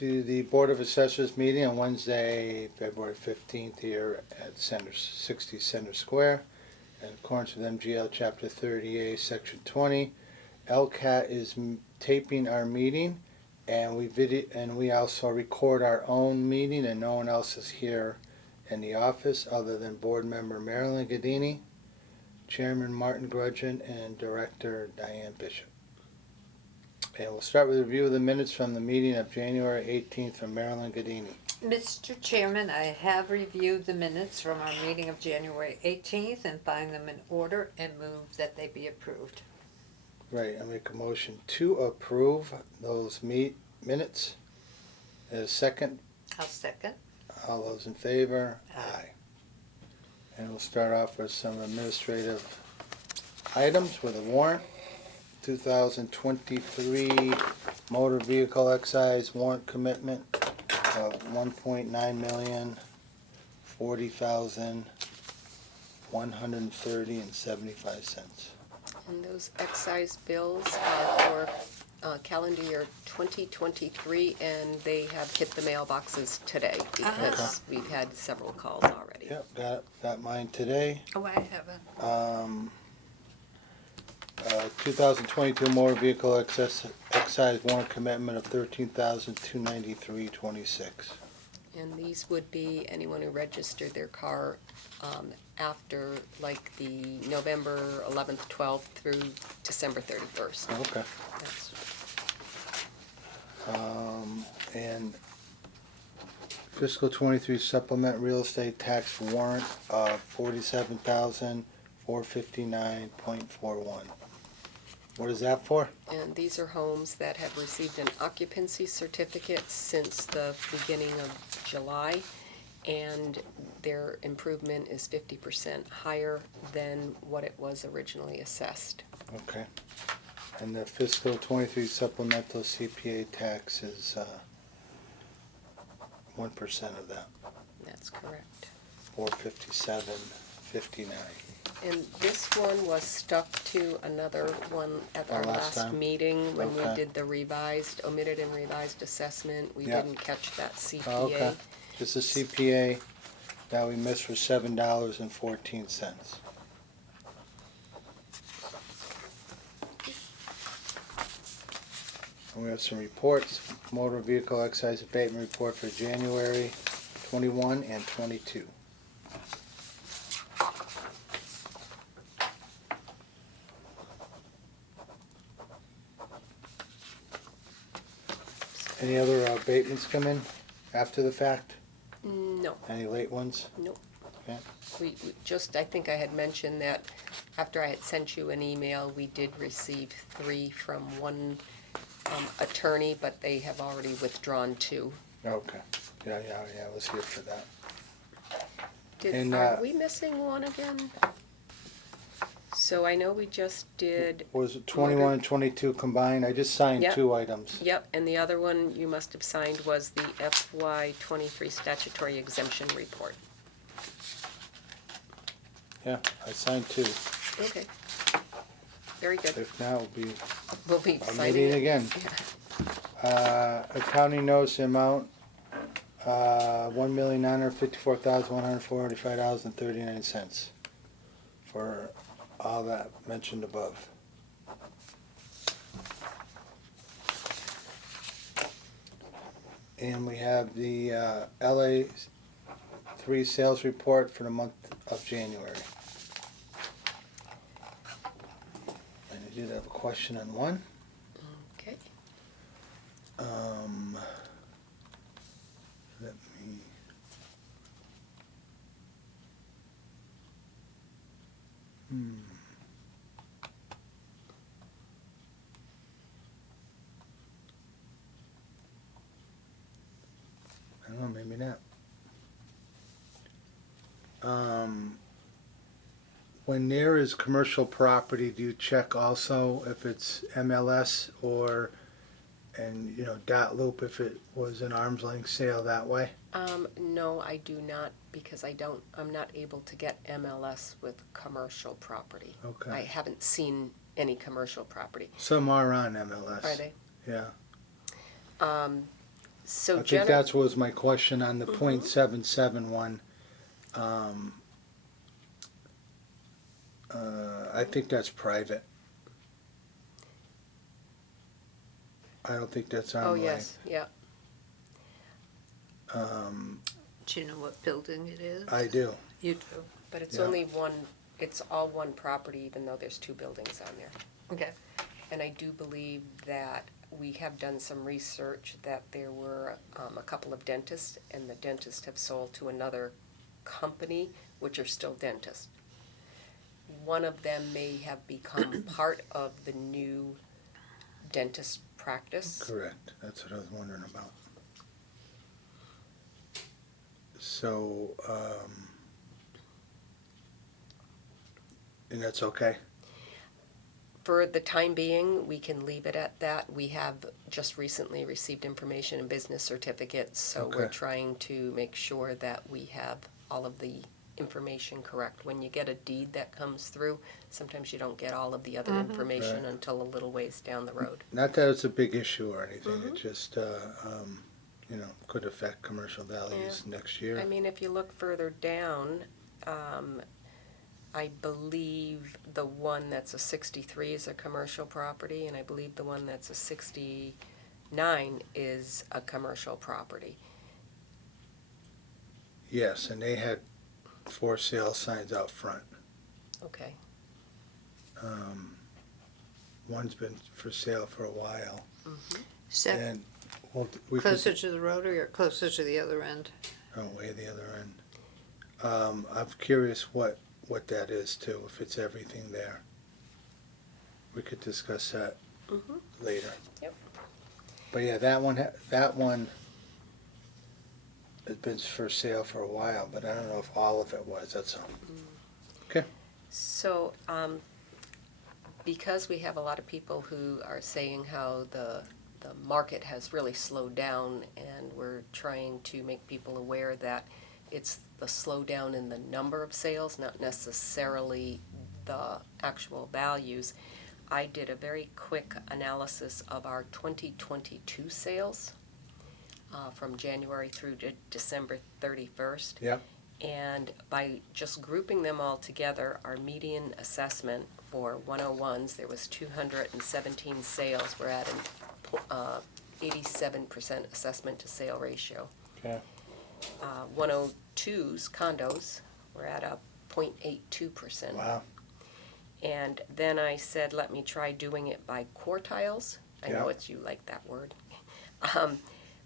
to the Board of Assessors meeting on Wednesday, February 15th here at 60 Center Square. In accordance with MGL Chapter 30A, Section 20, LCAT is taping our meeting, and we also record our own meeting, and no one else is here in the office other than Board Member Marilyn Gadini, Chairman Martin Grudgeon, and Director Diane Bishop. And we'll start with a review of the minutes from the meeting of January 18th from Marilyn Gadini. Mr. Chairman, I have reviewed the minutes from our meeting of January 18th and find them in order and move that they be approved. Right, I make a motion to approve those minutes. A second? I'll second. All those in favor? Aye. And we'll start off with some administrative items with a warrant. 2023 motor vehicle excise warrant commitment of $1,040,130.75. And those excise bills are for calendar year 2023, and they have hit the mailboxes today because we've had several calls already. Yep, got mine today. Oh, I haven't. 2022 motor vehicle excise warrant commitment of $13,293.26. And these would be anyone who registered their car after like the November 11th, 12th through December 31st. Okay. That's And fiscal 23 supplement real estate tax warrant of $47,459.41. What is that for? And these are homes that have received an occupancy certificate since the beginning of July, and their improvement is 50% higher than what it was originally assessed. Okay. And the fiscal 23 supplemental CPA tax is 1% of that. That's correct. $457.59. And this one was stuck to another one at our last last time? meeting when we Okay. did the omitted and revised assessment. We Yeah. didn't catch that CPA. Oh, okay. Just the CPA that we missed for $7.14. And we have some reports. Motor vehicle excise abatement report for January 21 and 22. Any other abatements come in after the fact? No, Any late ones? nope. Okay. We just, I think I had mentioned that after I had sent you an email, we did receive 3 from one attorney, but they have already withdrawn 2. Okay. Yeah, I was here for that. Are we missing one again? So I know we just did. Was it 21 and 22 combined? I just signed Yep. 2 items. Yep, and the other one you must have signed was the FY 23 statutory exemption report. Yeah, I signed 2. Okay. Very good. If not, We'll be I'm signing meeting it again. Accounting notice amount, $1,954,145.39 for all that mentioned above. And we have the LA 3 sales report for the month of January. And I did have a question on one. Okay. Let me. I don't know, maybe not. When there is commercial property, do you check also if it's MLS or, and dot loop if it was an arm's length sale that way? No, I do not, because I'm not able to get MLS with commercial property. Okay. I haven't seen any commercial property. Some are on MLS. Are they? Yeah. So I think that was my question on the .77 one. I think that's private. I don't think that's Oh, online. yes, yeah. Do you know what building it is? I do. You do. But it's Yeah. only one, it's all one property, even though there's two buildings on there. Okay. And I do believe that we have done some research that there were a couple of dentists, and the dentists have sold to another company, which are still dentists. One of them may have become part of the new dentist practice. Correct. That's what I was wondering about. So, and that's okay? For the time being, we can leave it at that. We have just recently received information and business certificates, so we're Okay. trying to make sure that we have all of the information correct. When you get a deed that comes through, sometimes you don't get all of the other information Right. until a little ways down the road. Not that it's a big issue or anything, it just, you know, could affect commercial values next year. I mean, if you look further down, I believe the one that's a 63 is a commercial property, and I believe the one that's a 69 is a commercial property. Yes, and they had for sale signs out front. Okay. One's been for sale for a while, Is that and well, we closer could, to the rotary or closer to the other end? oh, way the other end. I'm curious what that is too, if it's everything there. We could discuss that later. Yep. But yeah, that one has been for sale for a while, but I don't know if all of it was, that's all. So, because we have a lot of people who are saying how the market has really slowed down, and we're trying to make people aware that it's the slowdown in the number of sales, not necessarily the actual values, I did a very quick analysis of our 2022 sales from January through to December 31st. Yep. And by just grouping them all together, our median assessment for 101s, there was 217 sales. We're at an 87% assessment to sale ratio. Okay. 102s, condos, we're at a 0.82%. Wow. And then I said, let me try doing it by quartiles. I know Yeah. it's you like that word.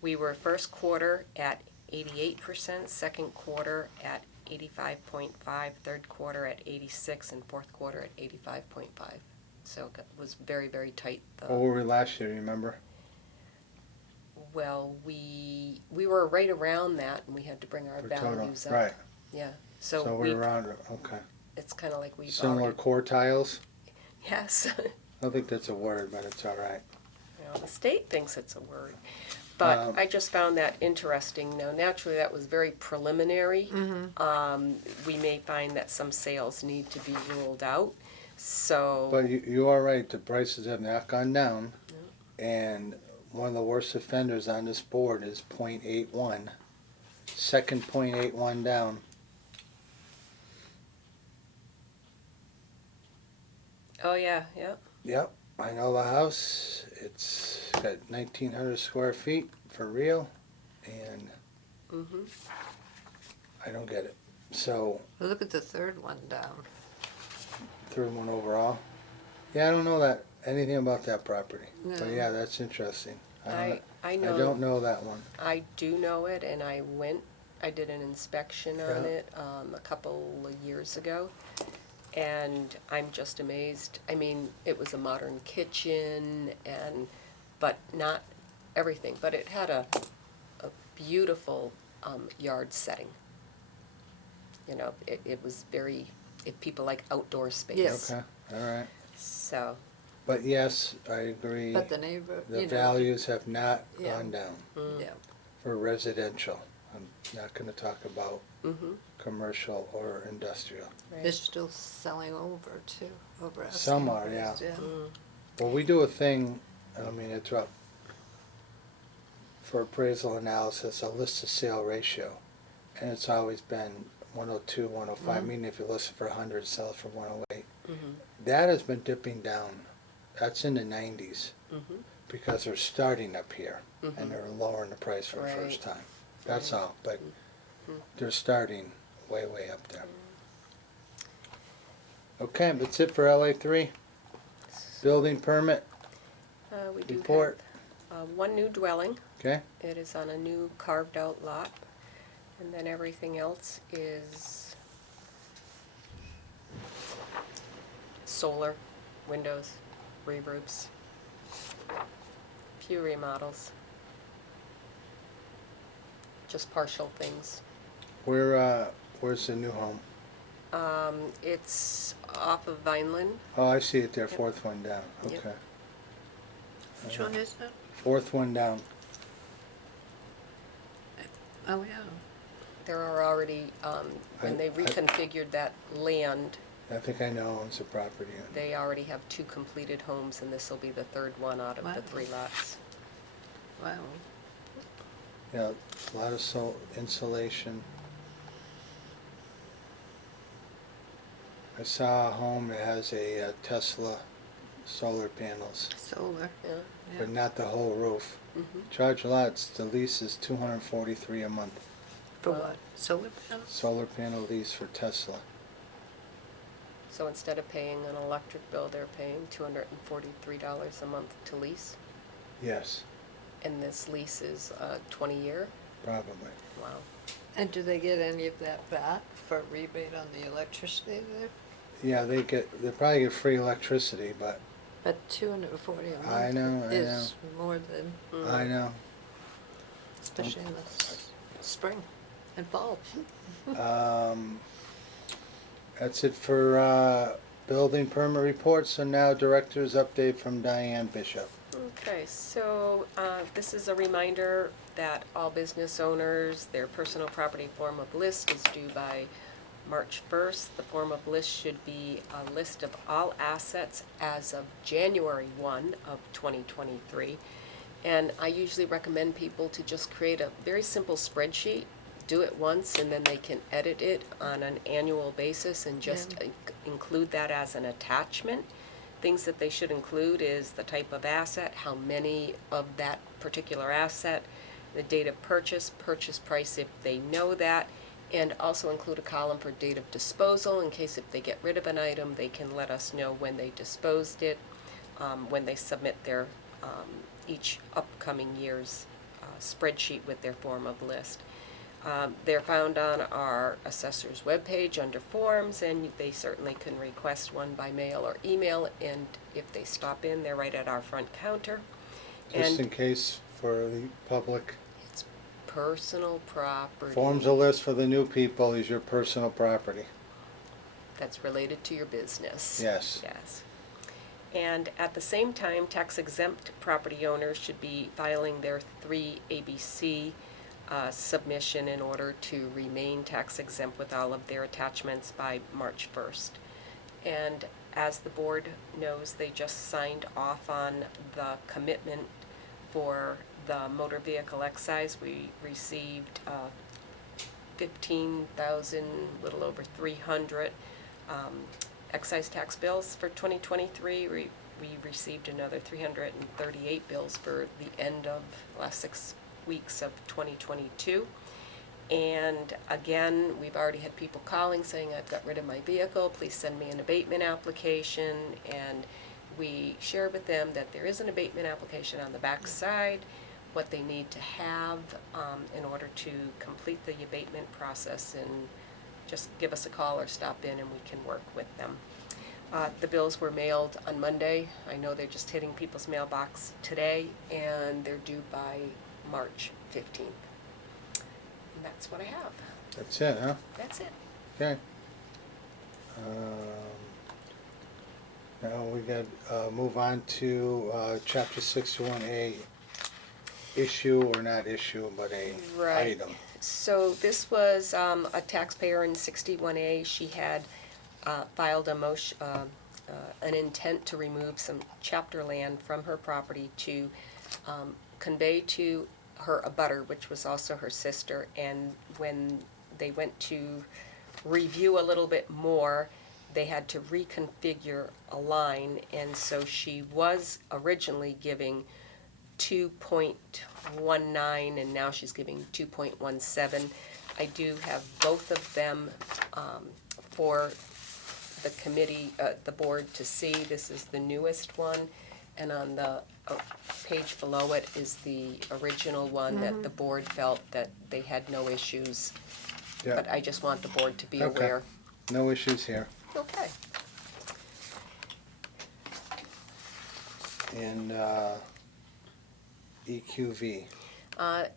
We were first quarter at 88%, second quarter at 85.5, third quarter at 86, and fourth quarter at 85.5. So it was very, very tight. What were we last year, you remember? Well, we were right around that, and we had to bring our For total, values up. right. Yeah. So So we're around, okay. it's kind of like we've Similar already. quartiles? Yes. I don't think that's a word, but it's all right. The state thinks it's a word. But Um, I just found that interesting. Now, naturally, that was very preliminary. We may find that some sales need to be ruled out. So, But you are right, the prices have not gone down, and one of the worst offenders on this board is .81. Second .81 down. oh yeah, yeah. Yep, I know the house, it's got 1,900 square feet for real, and Mm-hmm. I don't get it. So, Well, look at the third one down. third one overall. Yeah, I don't know anything about that property, but No. yeah, that's interesting. I I know. don't know that one. I do know it, and I did an inspection on Yeah. it a couple of years ago, and I'm just amazed. I mean, it was a modern kitchen, but not everything. But it had a beautiful yard setting. You know, it was very, if people like outdoor space. Yes. Okay, all right. So, But yes, I agree. But the neighbor, The you know. values have not Yeah. gone down Yeah. for residential. I'm not gonna talk about mm-hmm. commercial or industrial. They're still selling over too, over asking Some are, yeah. price, Mm. Well, we do a thing, I don't mean to interrupt, for appraisal analysis, a list to sale ratio. And it's always been 102, 105, meaning if you list it for 100, sell it for 108. That has been dipping down. That's in the 90s because they're starting up here and they're lowering the price for the Right. first time. That's all, but they're starting way, way up there. Okay, that's it for LA3. Building permit, We do report, have one new dwelling. okay? It is on a new carved-out lot. And then everything else is solar, windows, re-roofs, few remodels. Just partial things. Where's the new home? It's off of Vineland. Oh, I see it there, Yep. fourth one down, Yep. okay. Which one is that? Fourth one down. Oh, yeah. There are already, when they I- reconfigured that land, I think I know owns the property. they already have 2 completed homes, and this will be the 3rd one out of Wow. the 3 lots. Wow. Yeah, a lot of insulation. I saw a home that has a Tesla solar panels, Solar. Yeah. Yeah. but not the whole roof. Mhm. Charge lots, the lease is $243 a month. For Wow. what? Solar panels? Solar panel lease for Tesla. So instead of paying an electric bill, they're paying $243 a month to lease? Yes, And this lease is a 20-year? probably. Wow. And do they get any of that back for rebate on the electricity there? Yeah, they probably get free electricity, but But 240 a month I know, I is more than, I know. especially in the spring and fall. That's it for building permit reports, so now director's update from Diane Bishop. Okay, so this is a reminder that all business owners, their personal property form of list is due by March 1st. The form of list should be a list of all assets as of January 1 of 2023. And I usually recommend people to just create a very simple spreadsheet, do it once, and then they can edit it on an annual basis and just include that as an attachment. Things that they should include is the type of asset, how many of that particular asset, the date of purchase, purchase price if they know that, and also include a column for date of disposal in case if they get rid of an item, they can let us know when they disposed it, when they submit their each upcoming year's spreadsheet with their form of list. They're found on our Assessors webpage under forms, and they certainly can request one by mail or email, and if they stop in, they're right at our front counter. Just And in case for the public, it's personal property. forms a list for the new people is your personal property. That's related to your business. Yes. Yes. And at the same time, tax-exempt property owners should be filing their 3 ABC submission in order to remain tax-exempt with all of their attachments by March 1st. And as the board knows, they just signed off on the commitment for the motor vehicle excise. We received 15,000, little over 300 excise tax bills for 2023. We received another 338 bills for the end of the last 6 weeks of 2022. And again, we've already had people calling saying, I've got rid of my vehicle, please send me an abatement application. And we share with them that there is an abatement application on the back side, what they need to have in order to complete the abatement process, and just give us a call or stop in and we can work with them. The bills were mailed on Monday. I know they're just hitting people's mailbox today, and they're due by March 15th. And that's what I have. That's it, huh? That's it. Okay. Now we got, move on to chapter 61A, issue or not issue, but a Right. item. So this was a taxpayer in 61A. She had filed a motion, an intent to remove some chapter land from her property to convey to her abutter, which was also her sister, and when they went to review a little bit more, they had to reconfigure a line, and so she was originally giving 2.19, and now she's giving 2.17. I do have both of them for the committee, the board to see. This is the newest one, and on the page below it is the original one that the board felt that they had no issues. Yeah. But I just want the board to be Okay. aware. No issues here. Okay. And EQV.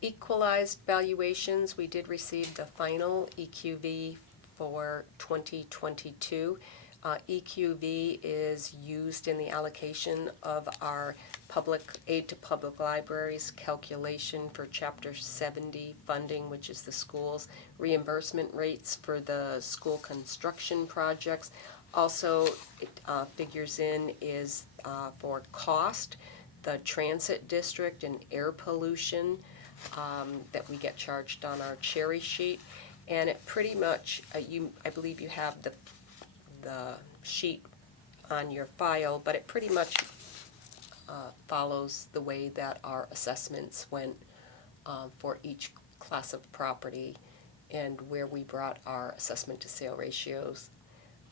Equalized valuations, we did receive the final EQV for 2022. EQV is used in the allocation of our public aid to public libraries calculation for Chapter 70 funding, which is the schools' reimbursement rates for the school construction projects. Also, it figures in is for cost, the transit district and air pollution that we get charged on our cherry sheet. And it pretty much, I believe you have the sheet on your file, but it pretty much follows the way that our assessments went for each class of property and where we brought our assessment to sale ratios.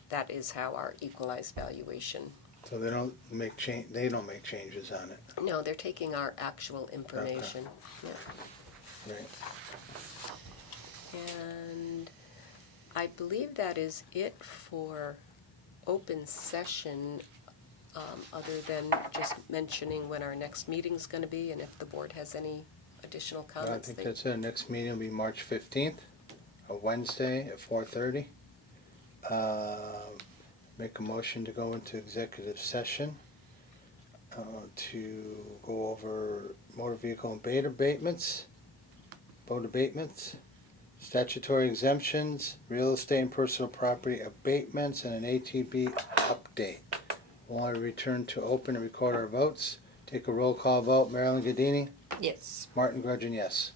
That is how our equalized valuation. So they don't make changes on it. No, they're taking our actual information. Right. And I believe that is it for open session, other than just mentioning when our next meeting's gonna be and if the board has any additional I comments. think that's it. Next meeting will be March 15th, a Wednesday at 4:30. Make a motion to go into executive session to go over motor vehicle and boat abatements, statutory exemptions, real estate and personal property abatements, and an ATB update. We'll want to return to open and record our votes. Take a roll call vote. Marilyn Gadini, Yes. Martin Grudgeon, yes.